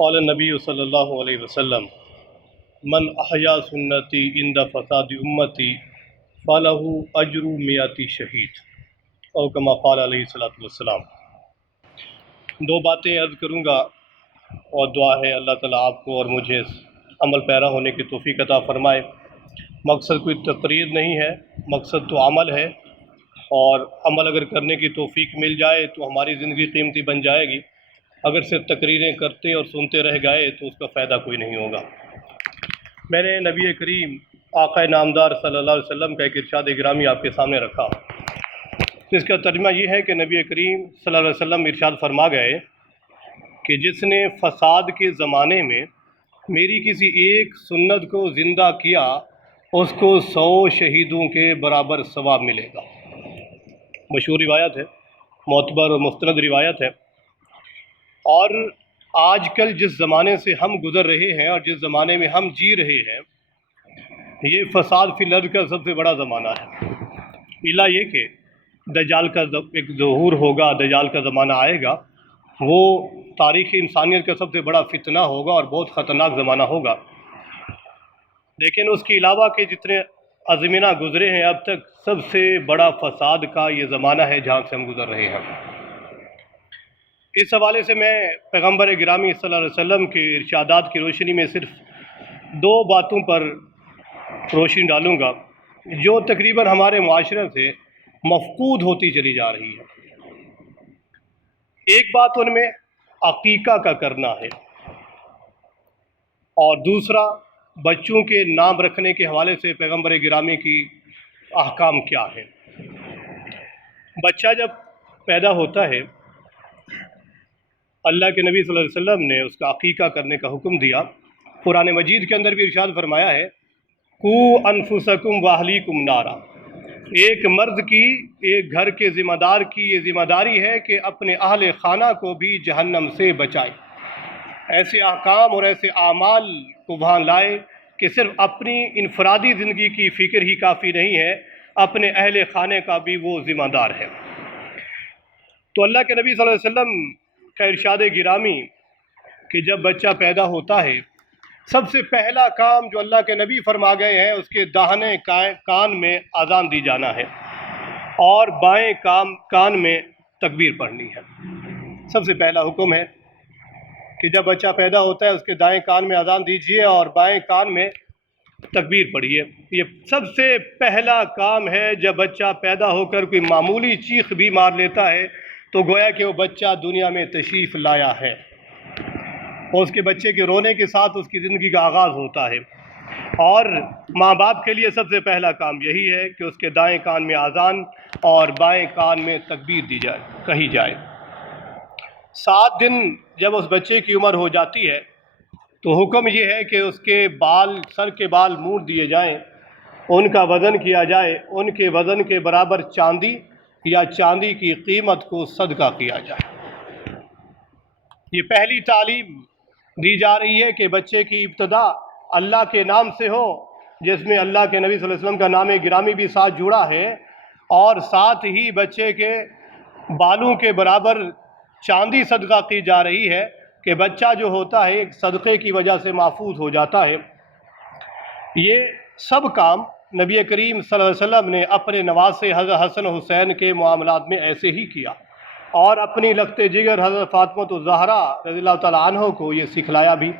قال النبی صلی اللہ علیہ وسلم من احیا سنتی عند فساد امتی فلہ اجر میات شہید، او کما قال علیہ الصلوۃ والسلام۔ دو باتیں عرض کروں گا اور دعا ہے اللہ تعالیٰ آپ کو اور مجھے عمل پیرا ہونے کی توفیق عطا فرمائے۔ مقصد کوئی تقریر نہیں ہے، مقصد تو عمل ہے، اور عمل اگر کرنے کی توفیق مل جائے تو ہماری زندگی قیمتی بن جائے گی۔ اگر صرف تقریریں کرتے اور سنتے رہ گئے تو اس کا فائدہ کوئی نہیں ہوگا۔ میں نے نبی کریم آقا نامدار صلی اللہ علیہ وسلم کا ایک ارشاد گرامی آپ کے سامنے رکھا، جس کا ترجمہ یہ ہے کہ نبی کریم صلی اللہ علیہ وسلم ارشاد فرما گئے کہ جس نے فساد کے زمانے میں میری کسی ایک سنت کو زندہ کیا اس کو 100 شہیدوں کے برابر ثواب ملے گا۔ مشہور روایت ہے، معتبر اور مستند روایت ہے۔ اور آج کل جس زمانے سے ہم گزر رہے ہیں اور جس زمانے میں ہم جی رہے ہیں، یہ فساد فی الارض کا سب سے بڑا زمانہ ہے، الا یہ کہ دجال کا ایک ظہور ہوگا، دجال کا زمانہ آئے گا، وہ تاریخ انسانیت کا سب سے بڑا فتنہ ہوگا اور بہت خطرناک زمانہ ہوگا۔ لیکن اس کے علاوہ کے جتنے ازمنہ گزرے ہیں اب تک، سب سے بڑا فساد کا یہ زمانہ ہے جہاں سے ہم گزر رہے ہیں۔ اس حوالے سے میں پیغمبر گرامی صلی اللہ علیہ وسلم کے ارشادات کی روشنی میں صرف 2 باتوں پر روشنی ڈالوں گا جو تقریباً ہمارے معاشرے سے مفقود ہوتی چلی جا رہی ہے۔ ایک بات ان میں عقیقہ کا کرنا ہے، اور دوسرا بچوں کے نام رکھنے کے حوالے سے پیغمبر گرامی کی احکام کیا ہے۔ بچہ جب پیدا ہوتا ہے، اللہ کے نبی صلی اللہ علیہ وسلم نے اس کا عقیقہ کرنے کا حکم دیا۔ قرآن مجید کے اندر بھی ارشاد فرمایا ہے، قو انفسکم واہلیکم نارا۔ ایک مرد کی، ایک گھر کے ذمہ دار کی یہ ذمہ داری ہے کہ اپنے اہل خانہ کو بھی جہنم سے بچائے۔ ایسے احکام اور ایسے اعمال کو وہاں لائے کہ صرف اپنی انفرادی زندگی کی فکر ہی کافی نہیں ہے، اپنے اہل خانے کا بھی وہ ذمہ دار ہے۔ تو اللہ کے نبی صلی اللہ علیہ وسلم کا ارشاد گرامی کہ جب بچہ پیدا ہوتا ہے، سب سے پہلا کام جو اللہ کے نبی فرما گئے ہیں، اس کے داہنے کان میں اذان دی جانا ہے اور بائیں کان میں تکبیر پڑھنی ہے۔ سب سے پہلا حکم ہے کہ جب بچہ پیدا ہوتا ہے اس کے دائیں کان میں اذان دیجیے اور بائیں کان میں تکبیر پڑھیے۔ یہ سب سے پہلا کام ہے۔ جب بچہ پیدا ہو کر کوئی معمولی چیخ بھی مار لیتا ہے تو گویا کہ وہ بچہ دنیا میں تشریف لایا ہے، اور اس کے بچے کے رونے کے ساتھ اس کی زندگی کا آغاز ہوتا ہے۔ اور ماں باپ کے لیے سب سے پہلا کام یہی ہے کہ اس کے دائیں کان میں اذان اور بائیں کان میں تکبیر دی جائے، کہی جائے۔ 7 دن جب اس بچے کی عمر ہو جاتی ہے تو حکم یہ ہے کہ اس کے سر کے بال مونڈ دیے جائیں، ان کا وزن کیا جائے، ان کے وزن کے برابر چاندی یا چاندی کی قیمت کو صدقہ کیا جائے۔ یہ پہلی تعلیم دی جا رہی ہے کہ بچے کی ابتدا اللہ کے نام سے ہو، جس میں اللہ کے نبی صلی اللہ علیہ وسلم کا نام گرامی بھی ساتھ جڑا ہے، اور ساتھ ہی بچے کے بالوں کے برابر چاندی صدقہ کی جا رہی ہے کہ بچہ جو ہوتا ہے ایک صدقے کی وجہ سے محفوظ ہو جاتا ہے۔ یہ سب کام نبی کریم صلی اللہ علیہ وسلم نے اپنے نواسے حضرت حسن حسین کے معاملات میں ایسے ہی کیا، اور اپنی لخت جگر حضرت فاطمہ الزہرا رضی اللہ تعالیٰ عنہ کو یہ سکھلایا بھی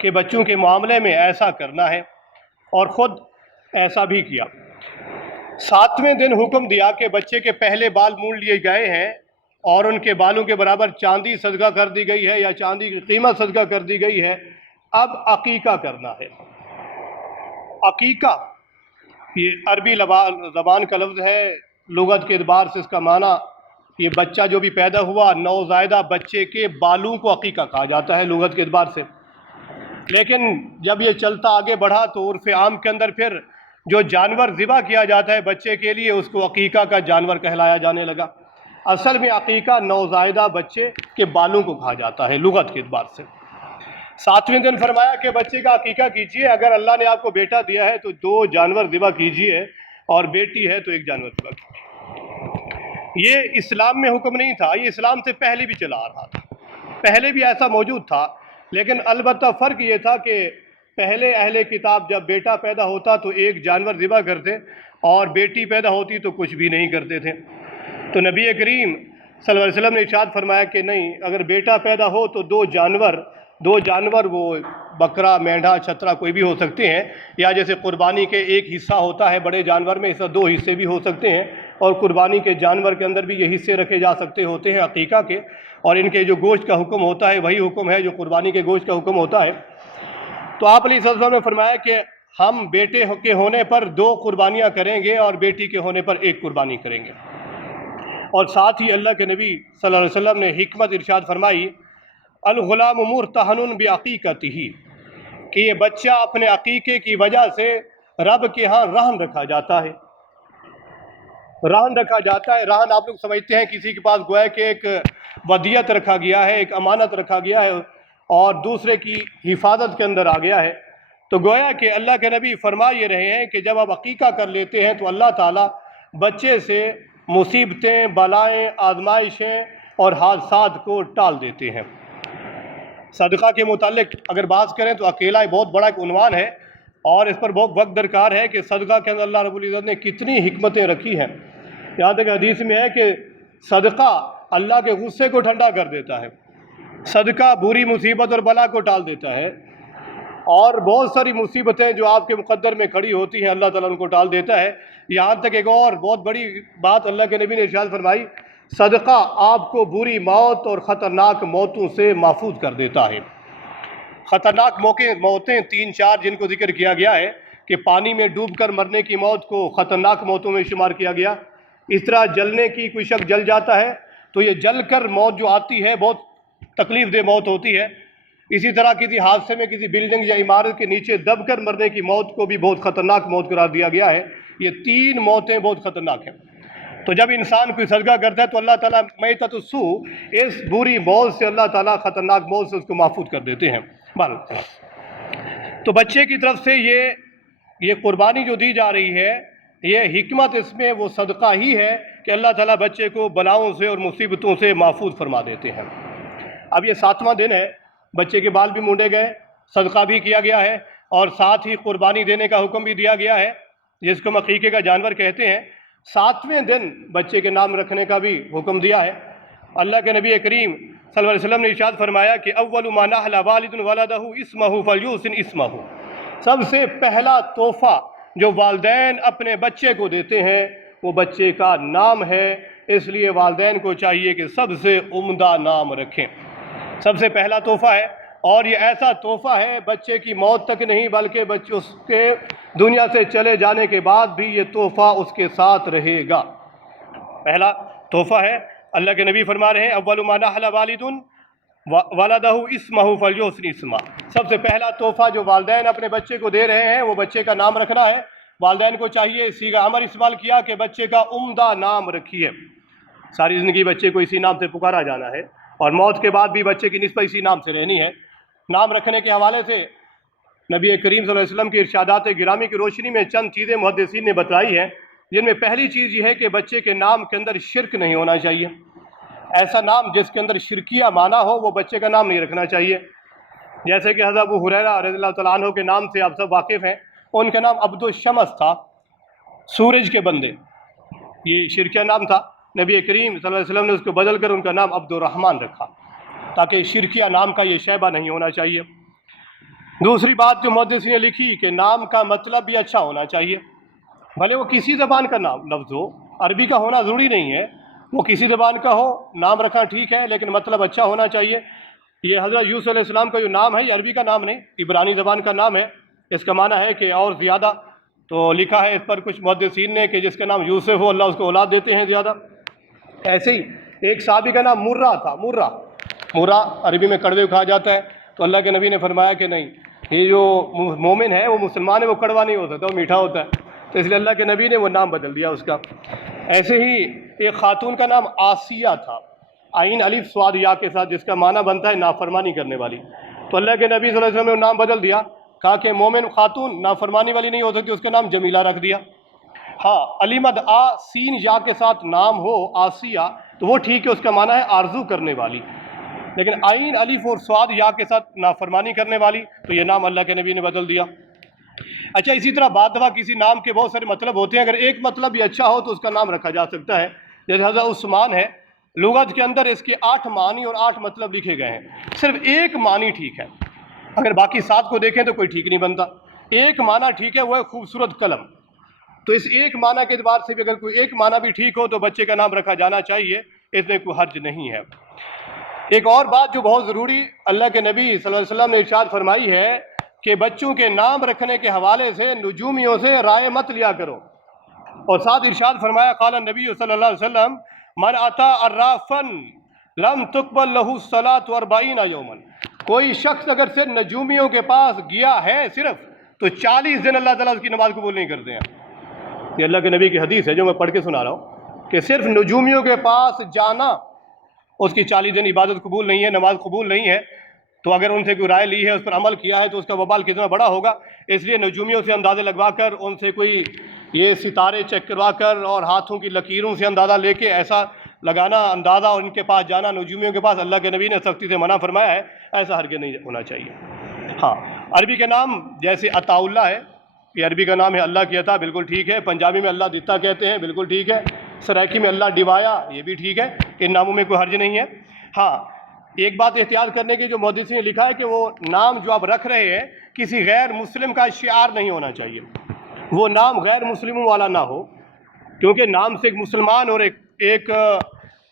کہ بچوں کے معاملے میں ایسا کرنا ہے، اور خود ایسا بھی کیا۔ 7ویں دن حکم دیا کہ بچے کے پہلے بال مونڈ لیے گئے ہیں اور ان کے بالوں کے برابر چاندی صدقہ کر دی گئی ہے یا چاندی کی قیمت صدقہ کر دی گئی ہے، اب عقیقہ کرنا ہے۔ عقیقہ یہ عربی زبان کا لفظ ہے، لغت کے اعتبار سے اس کا معنی، یہ بچہ جو بھی پیدا ہوا، نوزائیدہ بچے کے بالوں کو عقیقہ کہا جاتا ہے لغت کے اعتبار سے۔ لیکن جب یہ چلتا آگے بڑھا تو عرف عام کے اندر پھر جو جانور ذبح کیا جاتا ہے بچے کے لیے، اس کو عقیقہ کا جانور کہلایا جانے لگا۔ اصل میں عقیقہ نوزائیدہ بچے کے بالوں کو کہا جاتا ہے لغت کے اعتبار سے۔ 7ویں دن فرمایا کہ بچے کا عقیقہ کیجئے، اگر اللہ نے آپ کو بیٹا دیا ہے تو 2 جانور ذبح کیجئے، اور بیٹی ہے تو 1 جانور ذبح کیجئے۔ یہ اسلام میں حکم نہیں تھا، یہ اسلام سے پہلے بھی چلا آ رہا تھا۔ پہلے بھی ایسا موجود تھا لیکن البتہ فرق یہ تھا کہ پہلے اہل کتاب جب بیٹا پیدا ہوتا تو ایک جانور ذبح کرتے اور بیٹی پیدا ہوتی تو کچھ بھی نہیں کرتے تھے۔ تو نبی کریم صلی اللہ علیہ وسلم نے ارشاد فرمایا کہ نہیں، اگر بیٹا پیدا ہو تو دو جانور وہ بکرا، مینڈھا، چھترا کوئی بھی ہو سکتے ہیں، یا جیسے قربانی کے ایک حصہ ہوتا ہے بڑے جانور میں، اس طرح دو حصے بھی ہو سکتے ہیں، اور قربانی کے جانور کے اندر بھی یہ حصے رکھے جا سکتے ہوتے ہیں عقیقہ کے، اور ان کے جو گوشت کا حکم ہوتا ہے وہی حکم ہے جو قربانی کے گوشت کا حکم ہوتا ہے۔ تو آپ علیہ الصلوۃ والسلام نے فرمایا کہ ہم بیٹے کے ہونے پر 2 قربانیاں کریں گے اور بیٹی کے ہونے پر 1 قربانی کریں گے۔ اور ساتھ ہی اللہ کے نبی صلی اللہ علیہ وسلم نے حکمت ارشاد فرمائی، الغلام مرتہن بعقیقتہ، کہ یہ بچہ اپنے عقیقے کی وجہ سے رب کے ہاں رہن رکھا جاتا ہے۔ رہن آپ لوگ سمجھتے ہیں کسی کے پاس گویا کہ ایک ودیعت رکھا گیا ہے، ایک امانت رکھا گیا ہے اور دوسرے کی حفاظت کے اندر آ گیا ہے۔ تو گویا کہ اللہ کے نبی فرما یہ رہے ہیں کہ جب آپ عقیقہ کر لیتے ہیں تو اللہ تعالیٰ بچے سے مصیبتیں، بلائیں، آزمائشیں اور حادثات کو ٹال دیتے ہیں۔ صدقہ کے متعلق اگر بات کریں تو اکیلا بہت بڑا ایک عنوان ہے، اور اس پر بہت وقت درکار ہے کہ صدقہ کے اندر اللہ رب العزت نے کتنی حکمتیں رکھی ہیں۔ یہاں تک حدیث میں ہے کہ صدقہ اللہ کے غصے کو ٹھنڈا کر دیتا ہے، صدقہ بری مصیبت اور بلا کو ٹال دیتا ہے، اور بہت ساری مصیبتیں جو آپ کے مقدر میں کھڑی ہوتی ہیں اللہ تعالیٰ ان کو ٹال دیتا ہے۔ یہاں تک ایک اور بہت بڑی بات اللہ کے نبی نے ارشاد فرمائی، صدقہ آپ کو بری موت اور خطرناک موتوں سے محفوظ کر دیتا ہے۔ خطرناک موتیں 3-4 جن کو ذکر کیا گیا ہے کہ پانی میں ڈوب کر مرنے کی موت کو خطرناک موتوں میں شمار کیا گیا۔ اس طرح جلنے کی، کوئی شخص جل جاتا ہے تو یہ جل کر موت جو آتی ہے بہت تکلیف دہ موت ہوتی ہے۔ اسی طرح کسی حادثے میں کسی بلڈنگ یا عمارت کے نیچے دب کر مرنے کی موت کو بھی بہت خطرناک موت قرار دیا گیا ہے۔ یہ 3 موتیں بہت خطرناک ہیں۔ تو جب انسان کوئی صدقہ کرتا ہے تو اللہ تعالیٰ میتۃ السوء، اس بری موت سے اللہ تعالیٰ خطرناک موت سے اس کو محفوظ کر دیتے ہیں۔ تو بچے کی طرف سے یہ قربانی جو دی جا رہی ہے، یہ حکمت اس میں وہ صدقہ ہی ہے کہ اللہ تعالیٰ بچے کو بلاؤں سے اور مصیبتوں سے محفوظ فرما دیتے ہیں۔ اب یہ 7واں دن ہے، بچے کے بال بھی مونڈے گئے، صدقہ بھی کیا گیا ہے، اور ساتھ ہی قربانی دینے کا حکم بھی دیا گیا ہے جس کو عقیقے کا جانور کہتے ہیں۔ 7ویں دن بچے کے نام رکھنے کا بھی حکم دیا ہے۔ اللہ کے نبی کریم صلی اللہ علیہ وسلم نے ارشاد فرمایا کہ اول ما نحل والد ولدہ اسمہ فلیحسن اسمہ، سب سے پہلا تحفہ جو والدین اپنے بچے کو دیتے ہیں وہ بچے کا نام ہے، اس لیے والدین کو چاہیے کہ سب سے عمدہ نام رکھیں۔ سب سے پہلا تحفہ ہے، اور یہ ایسا تحفہ ہے بچے کی موت تک نہیں بلکہ بچے اس کے دنیا سے چلے جانے کے بعد بھی یہ تحفہ اس کے ساتھ رہے گا۔ پہلا تحفہ ہے، اللہ کے نبی فرما رہے ہیں اول ما نحل والد ولدہ اسمہ فلیحسن اسمہ، سب سے پہلا تحفہ جو والدین اپنے بچے کو دے رہے ہیں وہ بچے کا نام رکھنا ہے۔ والدین کو چاہیے اسی کا امر استعمال کیا کہ بچے کا عمدہ نام رکھیے۔ ساری زندگی بچے کو اسی نام سے پکارا جانا ہے، اور موت کے بعد بھی بچے کی نسبت اسی نام سے رہنی ہے۔ نام رکھنے کے حوالے سے نبی کریم صلی اللہ علیہ وسلم کی ارشادات گرامی کی روشنی میں چند چیزیں محدثین نے بتلائی ہیں، جن میں پہلی چیز یہ ہے کہ بچے کے نام کے اندر شرک نہیں ہونا چاہیے۔ ایسا نام جس کے اندر شرکیہ معنی ہو وہ بچے کا نام نہیں رکھنا چاہیے۔ جیسے کہ حضرت ابو ہریرہ رضی اللہ تعالیٰ عنہ کے نام سے آپ سب واقف ہیں، ان کا نام عبد الشمس تھا، سورج کے بندے، یہ شرکیہ نام تھا۔ نبی کریم صلی اللہ علیہ وسلم نے اس کو بدل کر ان کا نام عبد الرحمن رکھا تاکہ شرکیہ نام کا یہ شیبہ نہیں ہونا چاہیے۔ دوسری بات جو محدثین نے لکھی کہ نام کا مطلب بھی اچھا ہونا چاہیے، بھلے وہ کسی زبان کا لفظ ہو، عربی کا ہونا ضروری نہیں ہے، وہ کسی زبان کا ہو، نام رکھنا ٹھیک ہے لیکن مطلب اچھا ہونا چاہیے۔ یہ حضرت یوسف علیہ السلام کا جو نام ہے یہ عربی کا نام نہیں، عبرانی زبان کا نام ہے، اس کا معنی ہے کہ اور زیادہ۔ تو لکھا ہے اس پر کچھ محدثین نے کہ جس کا نام یوسف ہو اللہ اس کو اولاد دیتے ہیں زیادہ۔ ایسے ہی ایک صحابی کا نام مرہ تھا، مرہ عربی میں کڑوے کہا جاتا ہے، تو اللہ کے نبی نے فرمایا کہ نہیں، یہ جو مومن ہے وہ مسلمان ہے وہ کڑوا نہیں ہو سکتا، وہ میٹھا ہوتا ہے، تو اس لیے اللہ کے نبی نے وہ نام بدل دیا اس کا۔ ایسے ہی ایک خاتون کا نام آسیہ تھا، عین الف صاد یا کے ساتھ، جس کا معنی بنتا ہے نافرمانی کرنے والی، تو اللہ کے نبی صلی اللہ علیہ وسلم نے نام بدل دیا، کہا کہ مومن خاتون نافرمانی والی نہیں ہو سکتی، اس کا نام جمیلہ رکھ دیا۔ ہاں، علیمد آ سین یا کے ساتھ نام ہو آسیہ تو وہ ٹھیک ہے، اس کا معنی ہے آرزو کرنے والی۔ لیکن عین الف اور صاد یا کے ساتھ نافرمانی کرنے والی، تو یہ نام اللہ کے نبی نے بدل دیا۔ اچھا، اسی طرح بعض دفعہ کسی نام کے بہت سارے مطلب ہوتے ہیں، اگر ایک مطلب بھی اچھا ہو تو اس کا نام رکھا جا سکتا ہے۔ جیسے حضرت عثمان ہے، لغت کے اندر اس کے 8 معنی اور 8 مطلب لکھے گئے ہیں، صرف ایک معنی ٹھیک ہے، اگر باقی 7 کو دیکھیں تو کوئی ٹھیک نہیں بنتا۔ ایک معنی ٹھیک ہے، وہ ہے خوبصورت قلم، تو اس ایک معنی کے اعتبار سے بھی اگر کوئی ایک معنی بھی ٹھیک ہو تو بچے کا نام رکھا جانا چاہیے، اس میں کوئی حرج نہیں ہے۔ ایک اور بات جو بہت ضروری اللہ کے نبی صلی اللہ علیہ وسلم نے ارشاد فرمائی ہے کہ بچوں کے نام رکھنے کے حوالے سے نجومیوں سے رائے مت لیا کرو، اور ساتھ ارشاد فرمایا قال النبی صلی اللہ علیہ وسلم من اتی عرافا لم تقبل له الصلاۃ 40 یوما، کوئی شخص اگر صرف نجومیوں کے پاس گیا ہے صرف، تو 40 دن اللہ تعالیٰ اس کی نماز قبول نہیں کرتے ہیں۔ یہ اللہ کے نبی کی حدیث ہے جو میں پڑھ کے سنا رہا ہوں کہ صرف نجومیوں کے پاس جانا اس کی 40 دن عبادت قبول نہیں ہے، نماز قبول نہیں ہے۔ تو اگر ان سے کوئی رائے لی ہے، اس پر عمل کیا ہے، تو اس کا وبال کتنا بڑا ہوگا۔ اس لیے نجومیوں سے اندازے لگوا کر، ان سے کوئی یہ ستارے چیک کروا کر اور ہاتھوں کی لکیروں سے اندازہ لے کے ایسا لگانا اندازہ اور ان کے پاس جانا نجومیوں کے پاس، اللہ کے نبی نے سختی سے منع فرمایا ہے، ایسا ہرگز نہیں ہونا چاہیے۔ ہاں، عربی کے نام جیسے عطا اللہ ہے، یہ عربی کا نام ہے اللہ کی عطا، بالکل ٹھیک ہے۔ پنجابی میں اللہ دتا کہتے ہیں، بالکل ٹھیک ہے۔ سرائکی میں اللہ ڈیوایا، یہ بھی ٹھیک ہے، ان ناموں میں کوئی حرج نہیں ہے۔ ہاں، ایک بات احتیاط کرنے کی جو محدثین نے لکھا ہے کہ وہ نام جو آپ رکھ رہے ہیں کسی غیر مسلم کا شعار نہیں ہونا چاہیے، وہ نام غیر مسلموں والا نہ ہو، کیونکہ نام سے ایک مسلمان اور ایک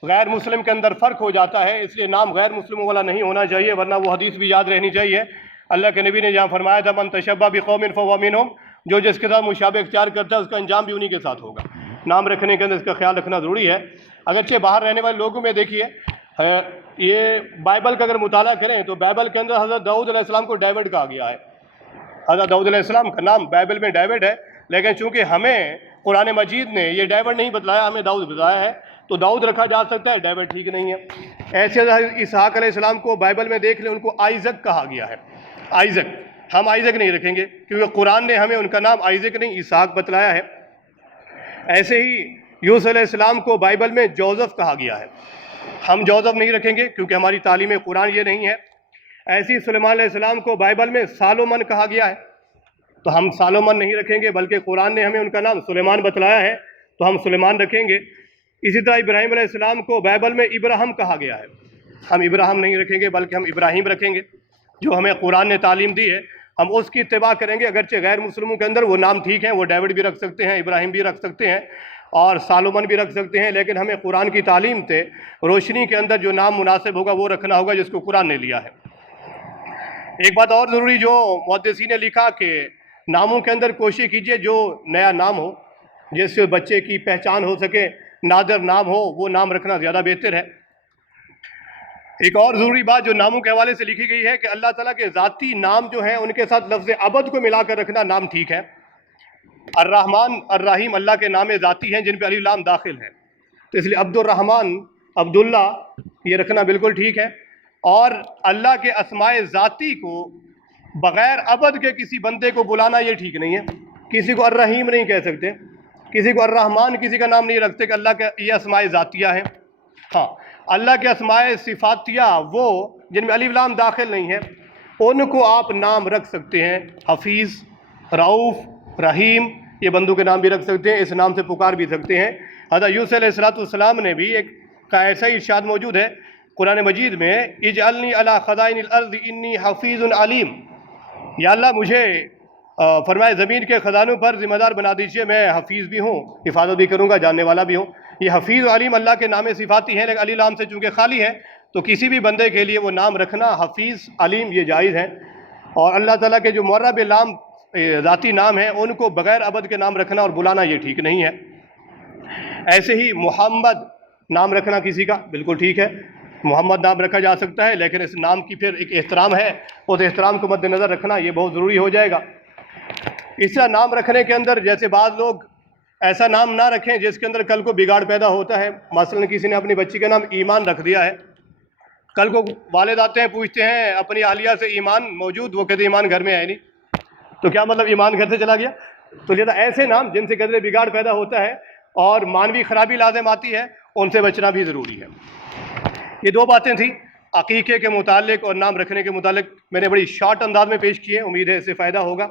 غیر مسلم کے اندر فرق ہو جاتا ہے، اس لیے نام غیر مسلموں والا نہیں ہونا چاہیے، ورنہ وہ حدیث بھی یاد رہنی چاہیے۔ اللہ کے نبی نے جہاں فرمایا تھا من تشبہ بقوم فہو منہم، جو جس کے ساتھ مشابہ اختیار کرتا ہے اس کا انجام بھی انہی کے ساتھ ہوگا۔ نام رکھنے کے اندر اس کا خیال رکھنا ضروری ہے۔ اگرچہ باہر رہنے والے لوگوں میں دیکھیے، یہ بائبل کا اگر مطالعہ کریں تو بائبل کے اندر حضرت داؤد علیہ السلام کو ڈیوڈ کہا گیا ہے۔ حضرت داؤد علیہ السلام کا نام بائبل میں ڈیوڈ ہے، لیکن چونکہ ہمیں قرآن مجید نے یہ ڈیوڈ نہیں بتلایا، ہمیں داؤد بتایا ہے، تو داؤد رکھا جا سکتا ہے، ڈیوڈ ٹھیک نہیں ہے۔ ایسے اسحاق علیہ السلام کو بائبل میں دیکھ لیں، ان کو آئزک کہا گیا ہے، آئزک، ہم آئزک نہیں رکھیں گے کیونکہ قرآن نے ہمیں ان کا نام آئزک نہیں اسحاق بتلایا ہے۔ ایسے ہی یوسف علیہ السلام کو بائبل میں جوزف کہا گیا ہے، ہم جوزف نہیں رکھیں گے کیونکہ ہماری تعلیم قرآن یہ نہیں ہے۔ ایسے ہی سلیمان علیہ السلام کو بائبل میں سالومن کہا گیا ہے، تو ہم سالومن نہیں رکھیں گے، بلکہ قرآن نے ہمیں ان کا نام سلیمان بتلایا ہے تو ہم سلیمان رکھیں گے۔ اسی طرح ابراہیم علیہ السلام کو بائبل میں ابراہم کہا گیا ہے، ہم ابراہم نہیں رکھیں گے بلکہ ہم ابراہیم رکھیں گے، جو ہمیں قرآن نے تعلیم دی ہے ہم اس کی اتباع کریں گے۔ اگرچہ غیر مسلموں کے اندر وہ نام ٹھیک ہیں، وہ ڈیوڈ بھی رکھ سکتے ہیں، ابراہیم بھی رکھ سکتے ہیں اور سالومن بھی رکھ سکتے ہیں، لیکن ہمیں قرآن کی تعلیم سے روشنی کے اندر جو نام مناسب ہوگا وہ رکھنا ہوگا جس کو قرآن نے لیا ہے۔ ایک بات اور ضروری جو محدثین نے لکھا کہ ناموں کے اندر کوشش کیجئے جو نیا نام ہو، جس سے بچے کی پہچان ہو سکے، نادر نام ہو وہ نام رکھنا زیادہ بہتر ہے۔ ایک اور ضروری بات جو ناموں کے حوالے سے لکھی گئی ہے کہ اللہ تعالیٰ کے ذاتی نام جو ہیں ان کے ساتھ لفظ عبد کو ملا کر رکھنا نام ٹھیک ہے۔ الرحمن الرحیم اللہ کے نام ذاتی ہیں جن پہ الف لام داخل ہے، تو اس لیے عبد الرحمن، عبداللہ یہ رکھنا بالکل ٹھیک ہے۔ اور اللہ کے اسماء ذاتی کو بغیر عبد کے کسی بندے کو بلانا یہ ٹھیک نہیں ہے، کسی کو الرحیم نہیں کہہ سکتے، کسی کو الرحمن کسی کا نام نہیں رکھتے کہ اللہ کے یہ اسماء ذاتیہ ہیں۔ ہاں، اللہ کے اسماء صفاتیہ وہ جن میں الف لام داخل نہیں ہے ان کو آپ نام رکھ سکتے ہیں، حفیظ، رؤوف، رحیم، یہ بندوں کے نام بھی رکھ سکتے ہیں، اس نام سے پکار بھی سکتے ہیں۔ حضرت یوسف علیہ السلام نے بھی ایک کا ایسا ہی ارشاد موجود ہے قرآن مجید میں، اجعلنی علی خزائن الارض انی حفیظ علیم، یا اللہ مجھے فرمائے زمین کے خزانوں پر ذمہ دار بنا دیجیے، میں حفیظ بھی ہوں، حفاظت بھی کروں گا، جاننے والا بھی ہوں۔ یہ حفیظ و علیم اللہ کے نام صفاتی ہیں، لیکن علی لام سے چونکہ خالی ہے تو کسی بھی بندے کے لیے وہ نام رکھنا حفیظ علیم یہ جائز ہے۔ اور اللہ تعالیٰ کے جو معرب لام ذاتی نام ہیں ان کو بغیر عبد کے نام رکھنا اور بلانا یہ ٹھیک نہیں ہے۔ ایسے ہی محمد نام رکھنا کسی کا بالکل ٹھیک ہے، محمد نام رکھا جا سکتا ہے، لیکن اس نام کی پھر ایک احترام ہے، اس احترام کو مد نظر رکھنا یہ بہت ضروری ہو جائے گا۔ اس طرح نام رکھنے کے اندر جیسے بعض لوگ ایسا نام نہ رکھیں جس کے اندر کل کو بگاڑ پیدا ہوتا ہے، مثلا کسی نے اپنی بچی کا نام ایمان رکھ دیا ہے، کل کو والد آتے ہیں پوچھتے ہیں اپنی اہلیہ سے ایمان موجود، وہ کہتے ہیں ایمان گھر میں ہے نہیں، تو کیا مطلب ایمان گھر سے چلا گیا؟ تو لہذا ایسے نام جن سے قدرے بگاڑ پیدا ہوتا ہے اور مانوی خرابی لازم آتی ہے ان سے بچنا بھی ضروری ہے۔ یہ دو باتیں تھیں، عقیقے کے متعلق اور نام رکھنے کے متعلق میں نے بڑی شارٹ انداز میں پیش کیے، امید ہے اس سے فائدہ ہوگا۔